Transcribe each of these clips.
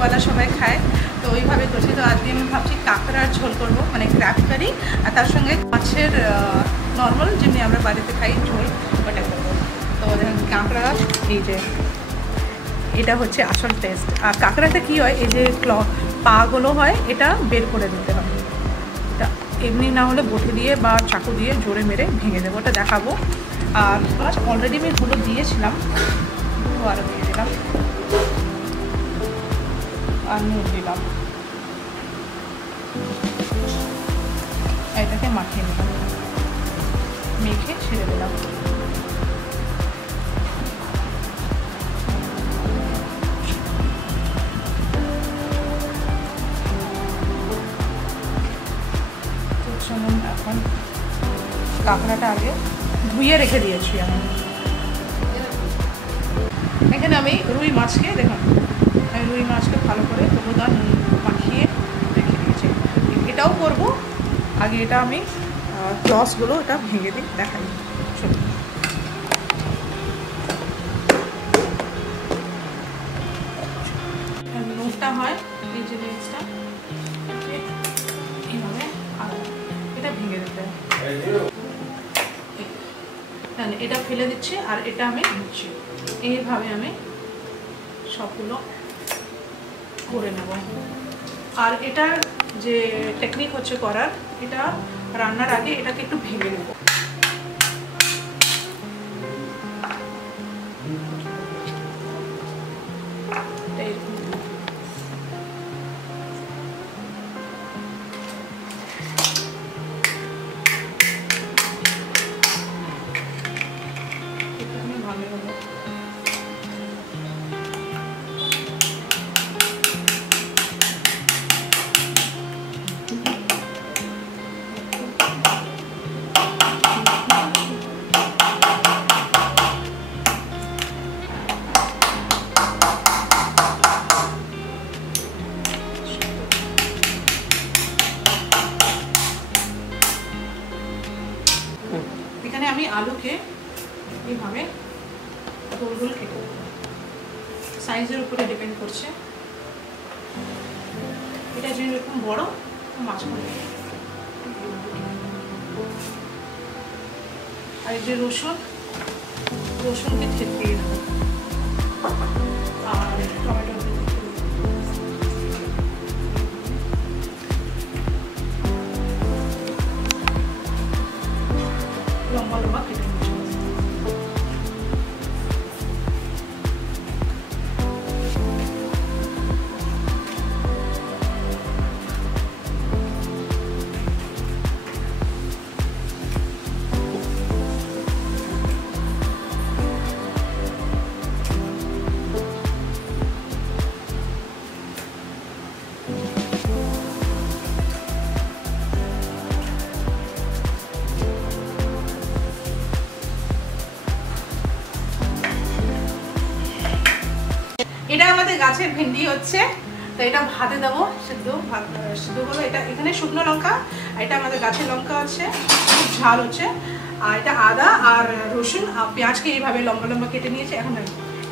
দুপুরবেলা সবাই খায়, তো ওইভাবে করছি। তো আজকে আমি ভাবছি কাঁকড়ার ঝোল করবো, মানে ক্র্যাব কারি, আর তার সঙ্গে মাছের নর্মাল যেমনি আমরা বাড়িতে খাই ঝোল, ওটা করবো। তো কাঁকড়া, এই যে এটা হচ্ছে আসল টেস্ট। আর কাঁকড়াতে কী হয়, এই যে পাগুলো হয় এটা বের করে দিতে হবে, এটা এমনি না হলে বটি দিয়ে বা চাকু দিয়ে জোরে মেরে ভেঙে দেবো, ওটা দেখাবো। আর অলরেডি আমি হলুদ দিয়েছিলাম, আরও দিয়ে দিলাম, আর নুন দিলাম, এটাকে মাখিয়ে দিলাম, মেখে ছেড়ে দিলাম। এখন কাঁকড়াটা আগে ধুয়ে রেখে দিয়েছি আমি। এখানে আমি রুই মাছকে দেখুন, আমি রুই মাছকে ভালো করে হলুদ আর নুন মাখিয়ে রেখে দিয়েছি। এটাও করবো, আগে এটা আমি ক্লসগুলো এটা ভেঙে দিই, দেখাই। নোটটা হয় এই যে লেন্সটা, এইভাবে এটা ভেঙে দিতে হয়, এটা ফেলে দিচ্ছি আর এটা আমি দিচ্ছি, এইভাবে আমি সবগুলো করে নেব। আর এটার যে টেকনিক হচ্ছে করার, এটা রান্নার আগে এটাকে একটু ভেঙে নেব। এখানে আমি আলুকে এইভাবে গোল গোল কেটে দেবো, সাইজের উপরে ডিপেন্ড করছে, এটা যেরকম বড় মাছ করে। আর এই যে রসুনকে থেতলিয়ে দেবো, আর টমেটো লম্বা লম্বা কেটে নিচ্ছি। এটা আমাদের গাছের ভেন্ডি হচ্ছে, তো এটা ভাতে দেবো, সিদ্ধ হলো। এটা এখানে শুকনো লঙ্কা, এটা আমাদের গাছের লঙ্কা আছে, খুব ঝাল হচ্ছে। আর এটা আদা আর রসুন আর পেঁয়াজকে এইভাবে লম্বা লম্বা কেটে নিয়েছি। এখন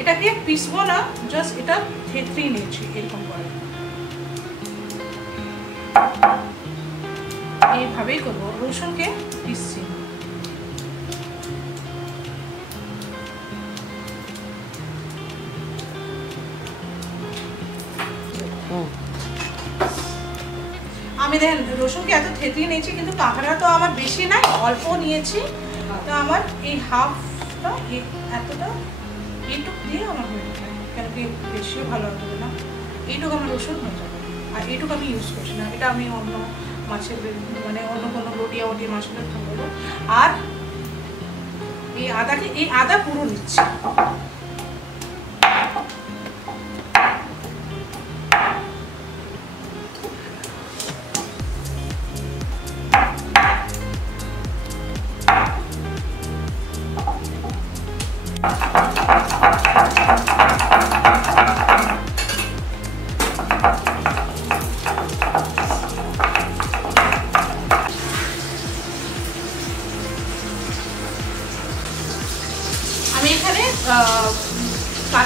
এটাকে পিসবো না, জাস্ট এটা থেতলিয়ে নিয়েছি এরকম করে, এইভাবেই করবো। রসুনকে পিসছি, আমি দেখেন রসুনকে এত থেতলিয়ে নিয়েছি, কিন্তু কাঁকড়া তো আমার বেশি নাই, অল্প নিয়েছি। তো আমার এই হাফটা এতটা এইটুকু দিয়ে আমার হয়ে যাবে, কেন কি বেশিও ভালো হবে না, এইটুকু আমার রসুন হয়ে যাবে। আর এইটুকু আমি ইউজ করছি না, এটা আমি অন্য মাছের মানে অন্য কোনো রুটিয়া মাছগুলো খাবো। আর এই আদা পুরো নিচ্ছি,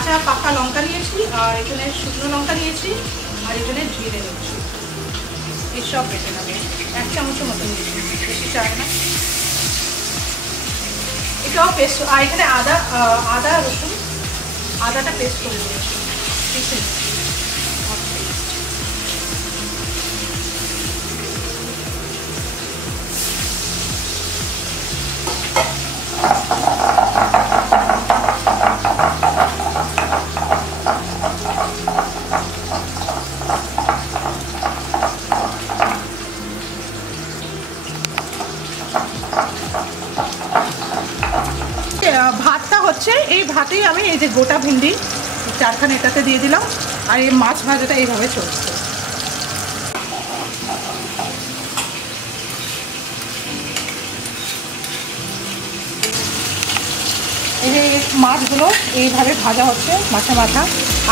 কাঁচা পাকা লঙ্কা নিয়েছি, আর এখানে শুকনো লঙ্কা নিয়েছি, আর এখানে জিরে নিয়েছি। এইসব বেটে নেবে, 1 চামচের মতো নিয়েছি, বেশি চাই না। এটাও পেস্ট, আর এখানে আদা রসুন, আদাটা পেস্ট করে দিয়েছি, পিষে নিচ্ছি। ভাতটা হচ্ছে, এই ভাতেই আমি এই যে গোটা ভিন্ডি 4খানা এটাতে দিয়ে দিলাম, আর এই মাছ ভাজাটা এইভাবে চলছে। এই যে মাছগুলো এইভাবে ভাজা হচ্ছে, মাথা মাথা।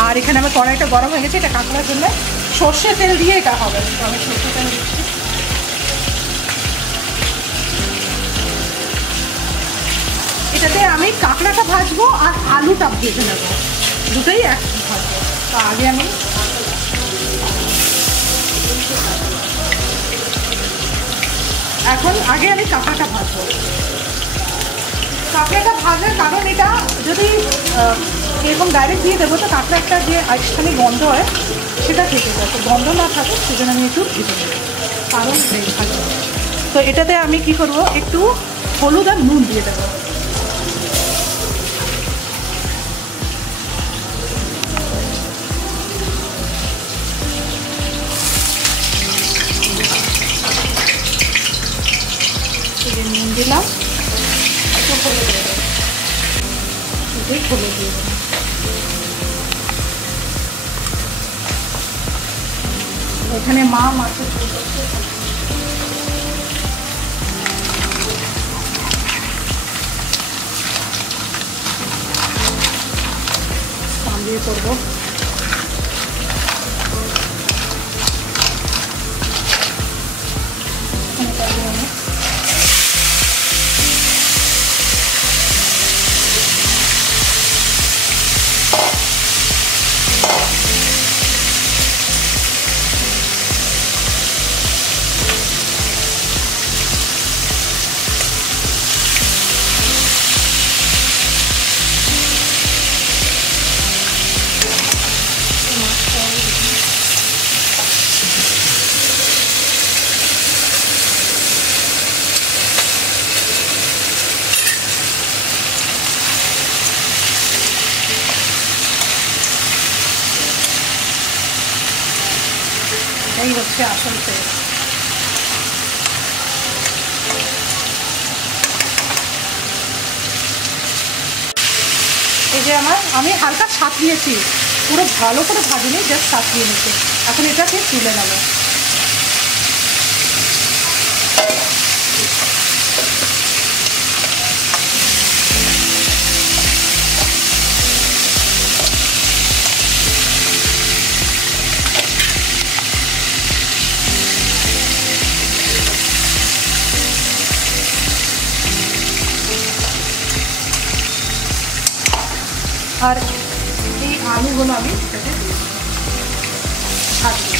আর এখানে আমার কড়াইটা গরম হয়ে গেছে, এটা কাঁকড়ার জন্য সর্ষে তেল দিয়ে এটা হবে। তো আমি সর্ষে তেল দিচ্ছি। এটাতে আমি কাঁকড়াটা ভাজবো আর আলুটা ভেজে নেবো, দুটোই একসাথে ভাজবো। তো আগে আমি কাঁকড়াটা ভাজবো। কাঁকড়াটা ভাজার কারণ, এটা যদি এরকম ডাইরেক্ট দিয়ে দেবো তো কাঁকড়া একটা যে একটুখানি গন্ধ হয় সেটা থেকে যায়, তো গন্ধ না থাকে সেজন্য আমি একটু ভেজে নেবো, কারণ ভাজা। তো এটাতে আমি কি করব, একটু হলুদ আর নুন দিয়ে দেবো। নুন দিলাম, একটু হলুদ দিয়ে দেবো, হলুদ দিয়ে দেবো। এখানে মা মাছের ঝোল করছে, দিয়ে করবো। এই হচ্ছে আসল তেল। এই যে আমি হালকা ছাঁকিয়েছি, পুরো ভালো করে ভাজিনি, জাস্ট ছাঁকিয়ে নিচ্ছি। এখন এটাকে তুলে নেব। আর এই আলুগুলো আমি এটাতে ভাজবো,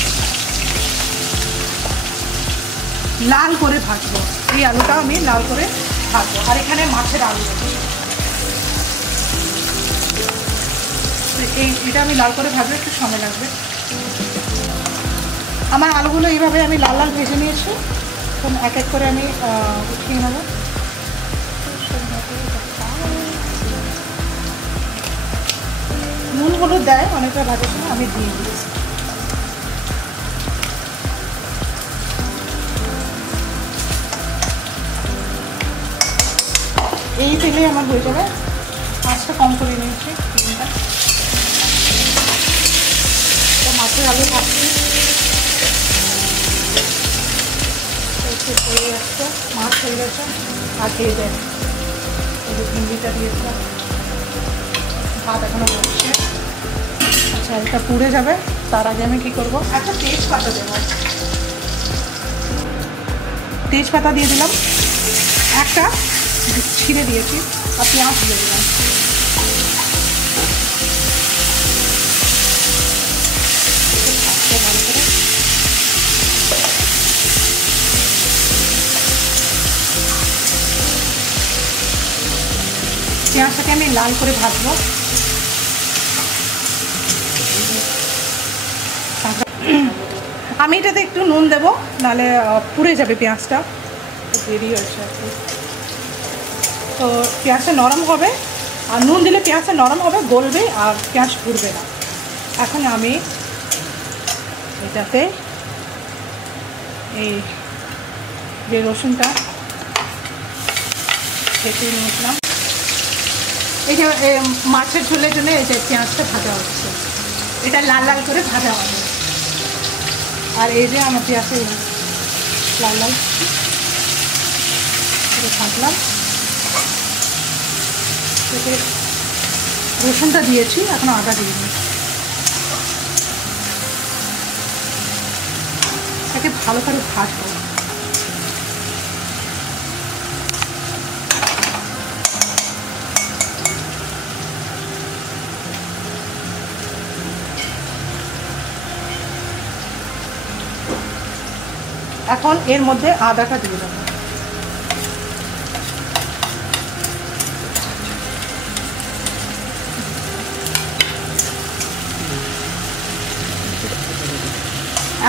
লাল করে ভাজবো। এই আলুটা আমি লাল করে ভাজবো। আর এখানে মাছের আলু দেবো, এটা আমি লাল করে ভাজবো, একটু সময় লাগবে। আমার আলুগুলো এইভাবে আমি লাল লাল ভেজে নিয়েছি। এখন এক এক করে আমি উঠিয়ে নেবো। নুন হলুদ দেয় অনেকটা ভাজার সময়, আমি দিয়ে দিয়েছি। এই তেলে আমার হয়ে যাবে। মাছটা কম করে নিয়েছি, মাছের আলু ভাজছি, হয়ে যাচ্ছে, মাছ হয়ে গেছে। আর দিয়ে দেয় ভিন্ডিটা দিয়েছিলাম, ভাত এখনো বসছে। আচ্ছা, এটা পুড়ে যাবে, তার আগে আমি কী করবো, একটা তেজপাতা দেবো। তেজপাতা দিয়ে দিলাম, একটা ছিঁড়ে দিয়েছি, আর পেঁয়াজ দিয়ে দিলাম। পেঁয়াজটাকে আমি লাল করে ভাজবো। আমি এটাতে একটু নুন দেবো, নাহলে পুড়ে যাবে পেঁয়াজটা, দেরি হয়েছে আর কি। তো পেঁয়াজটা নরম হবে, আর নুন দিলে পেঁয়াজটা নরম হবে, গলবে আর পেঁয়াজ পুড়বে না। এখন আমি এটাতে এই যে রসুনটা কেটে নিয়েছিলাম, এই যে মাছের ঝোলের জন্য এই যে পেঁয়াজটা ভাজা হচ্ছে, এটা লাল লাল করে ভাজা হবে। আর এই যে আমার পেঁয়াজে লাল লাল করে ভাজলাম, এতে রসুনটা দিয়েছি, এখন আদা দিয়ে দিই। এটাকে ভালো করে ভাজবো। এখন এর মধ্যে আদাটা দিয়ে দেবো।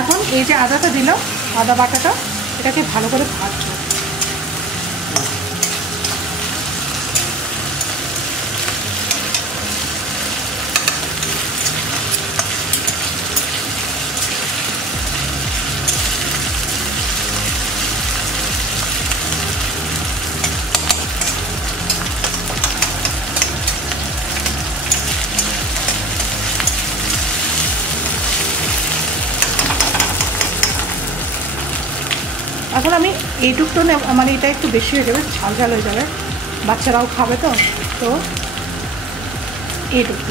এখন এই যে আদাটা দিলাম, আদা বাটাটা, এটাকে ভালো করে ভাজবো। এখন আমি এইটুকু মানে এটা একটু বেশি হয়ে যাবে, ঝাল ঝাল হয়ে যাবে, বাচ্চারাও খাবে, তো তো এইটুকু।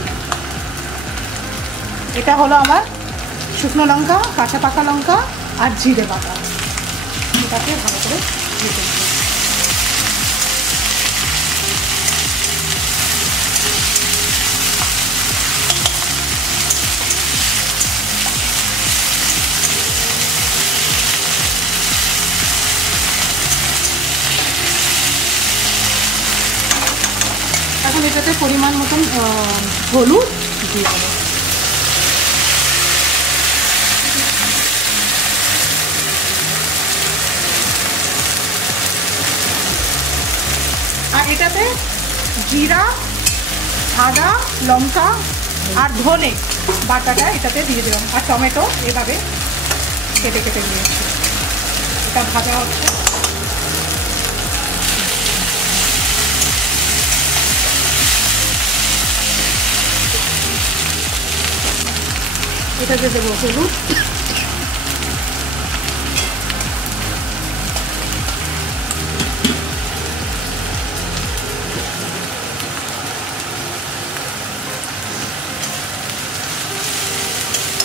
এটা হলো আমার শুকনো লঙ্কা, কাঁচা পাকা লঙ্কা আর জিরে বাটা, এটাকে ভালো করে দিয়ে দেবো। এখন এটাতে পরিমাণ মতন হলুদ দিয়ে দেবো। আর এটাতে জিরা, আদা, লঙ্কা আর ধনে বাটাটা এটাতে দিয়ে দিলাম, আর টমেটো এভাবে কেটে কেটে নিয়েছি। এটা ভাজা হচ্ছে। এটাতে দেবো হলুদ,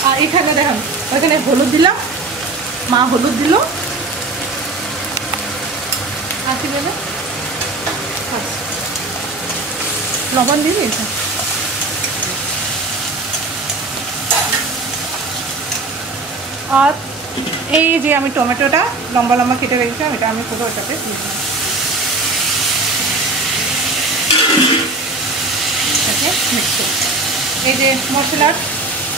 আর এখানে দেখেন ওইখানে হলুদ দিলাম, মা হলুদ দিল, আর কি দেবে লবণ দিয়ে দিয়েছে। আর এই যে আমি টমেটোটা লম্বা লম্বা কেটে রেখেছিলাম, এটা আমি পুরো ওটাতে দিয়ে দিলাম। এই যে মশলার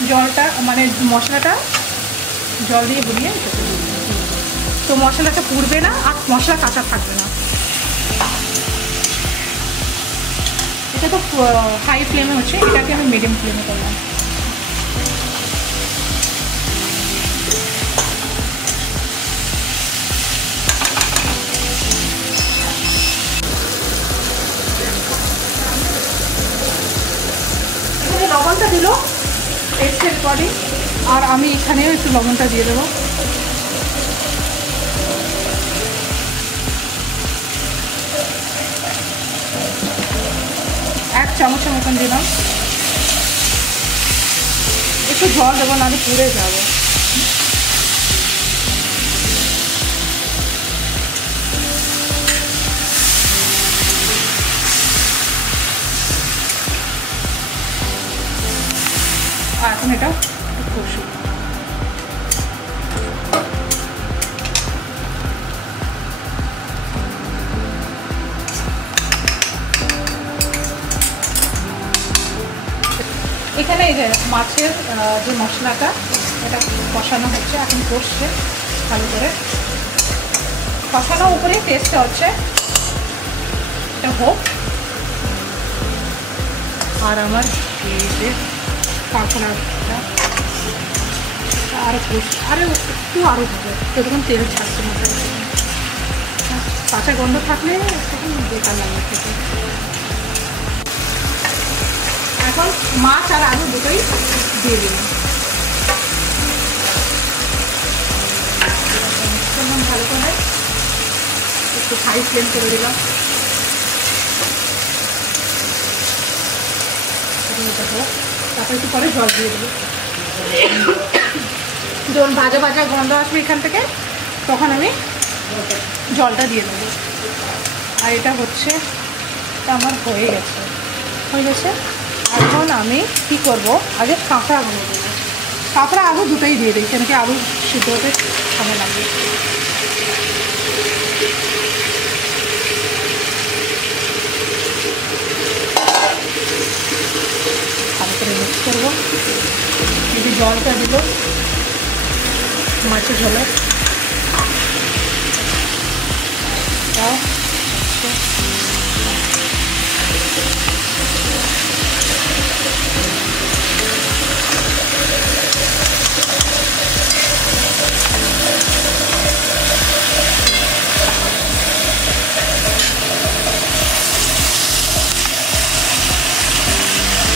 জলটা, মানে মশলাটা জল দিয়ে গুলিয়ে এটাতে দিয়ে দিলাম, তো মশলাটা পুড়বে না আর মশলা কাঁচা থাকবে না। এটা তো হাই ফ্লেমে হচ্ছে, এটাকে আমি মিডিয়াম ফ্লেমে করলাম। লবণটা দিল টেস্টের অ্যাকর্ডিং, আর আমি এখানেও একটু লবণটা দিয়ে দেবো। এক চামচের মতন দিলাম, একটু জল দেবো, নাহলে পুড়ে যাবে। আর এখন এটা কষু। এই যে মাছের যে মশলাটা এটা কষানো হচ্ছে, এখন কষছে ভালো করে। কষানোর উপরেই টেস্টটা হচ্ছে, এটা হোক। আর আমার এই যে কাঁকড়াটা আরও একটু আরও হবে, যতক্ষণ তেল ছাড়ছে মশলা। কাঁচা গন্ধ থাকলে তখন বেকার লাগে খেতে। এখন মাছ আর আলু দুটোই দিয়ে দিলাম, ভালো করে একটু হাই ফ্লেম করে দিলাম। তারপরে একটু পরে জল দিয়ে দেবো। যখন ভাজা ভাজা গন্ধ আসবে এখান থেকে, তখন আমি জলটা দিয়ে দেবো। আর এটা হচ্ছে, আমার হয়ে গেছে। এখন আমি কি করব, আগে কাঁকড়াগুলো দেবো। কাঁকড়া আলু দুটোই দিয়ে দিই, কেন কি আলু সিদ্ধ হতে সময় লাগবে। ভালো করে মিক্স করবো। যদি জলটা দিল মাছের ঝোলে,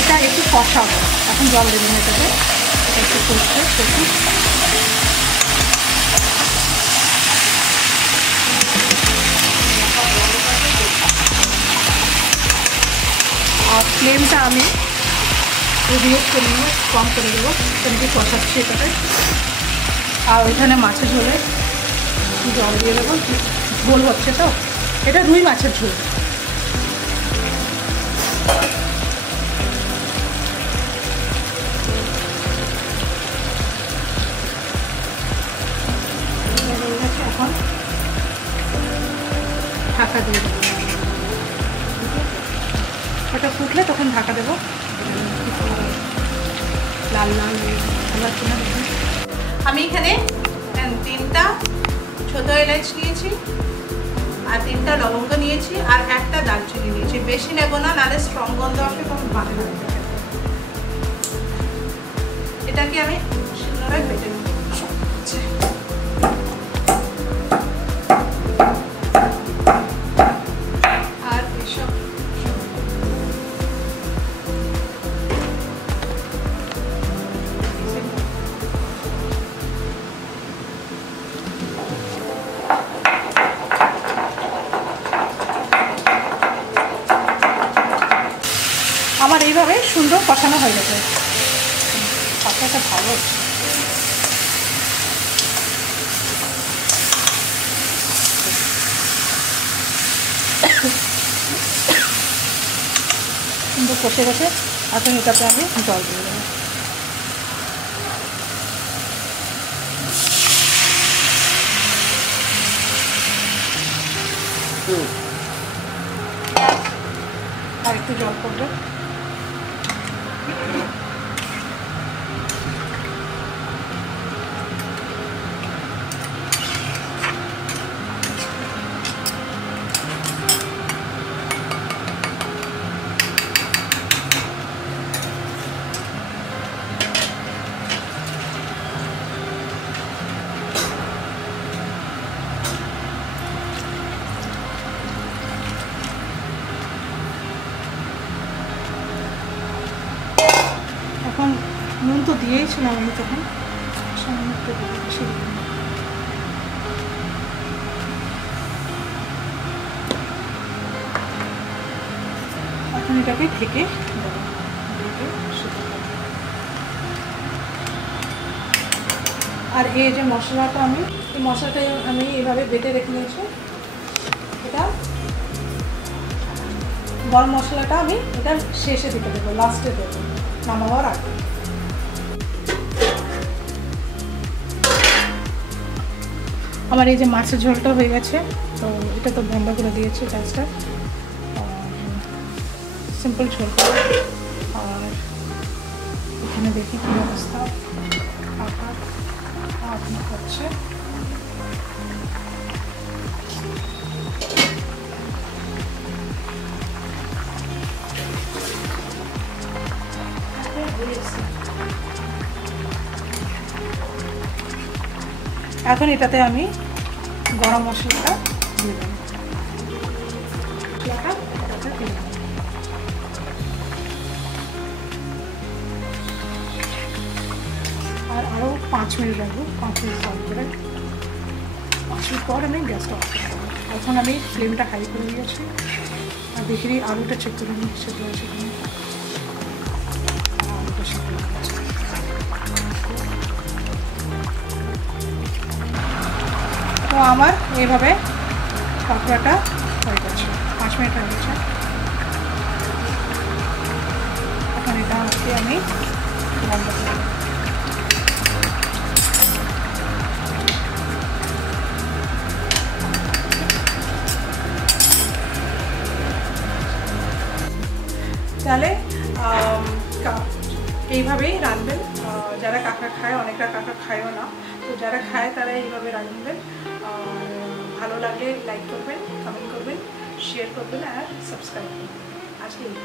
এটা একটু কষাবো। এখন জল দেবেন এটাকে, এটা একটু কষতে কষি। আর ফ্লেমটা আমি রিডিউস করে নেবো, কম করে দেবো, কেমনি কষাচ্ছি এটাতে। আর ওইখানে মাছের ঝোলে জল দিয়ে দেবো, ঝোল হচ্ছে তো, এটা রুই মাছের ঝোল। এখন ঢাকা দিয়ে দেবো, ওটা ফুটলে তখন ঢাকা দেবো। লাল লাল আমি এখানে 3টা ছোট এলাচ নিয়েছি, আর 3টা লবঙ্গ নিয়েছি, আর 1টা দারচিনি নিয়েছি। বেশি নেব না, নাহলে স্ট্রং গন্ধ আসবে, তখন ভালো লাগবে। এটাকে আমি শিলনোড়ায় বেটে নেব। আর এসব আমার এইভাবে সুন্দর কষানো হয়ে গেছে। পাতাটা ভালো সুন্দর কষে গেছে। এখন এটাতে আমি জল দিয়ে দেবো। আর একটু জল করবো। এখন নুন তো দিয়েছিলাম আমি, তখন সামান্য একটু বেশি দিলাম। এখন এটাকে ঢেকে দেবো, আর এই যে মশলাটা এই মশলাটা আমি এইভাবে বেটে রেখে নিয়েছি। এটা গরম মশলাটা আমি এটা শেষে দিতে দেবো, লাস্টে দেবো নামাবার আগে। আমার এই যে মাছের ঝোলটা হয়ে গেছে, তো এটা তো বন্ধ করে দিয়েছি গ্যাসটা। সিম্পল ঝোল, আর এখানে দেখি কী অবস্থা কাঁকড়া আপনি হচ্ছে। এখন এটাতে আমি গরম মশলাটা দিয়ে দেব, আর আরও 5 মিনিট রাখবো। 5 মিনিট কম করে, 5 মিনিট পর আমি গ্যাসটা অফ করে দেবো। এখন আমি ফ্লেমটা হাই করে দিয়েছি। আর দেখি আলুটা চেক করে নিই সেদ্ধ হয়েছে কিনা। আলুটা সেদ্ধ হয়ে গেছে। তো আমার এইভাবে কাঁকড়াটা হয়ে গেছে, 5 মিনিট হয়ে গেছে। এখন এটা আমি বন্ধ করে দেবো। তাহলে এইভাবেই রাঁধবেন। যারা কাঁকড়া খায়, অনেকটা কাঁকড়া খায়ও না, তো যারা খায় তারা এইভাবে রাঁধবেন। আর ভালো লাগলে লাইক করবেন, কমেন্ট করবেন, শেয়ার করবেন আর সাবস্ক্রাইব করবেন। আজকে এই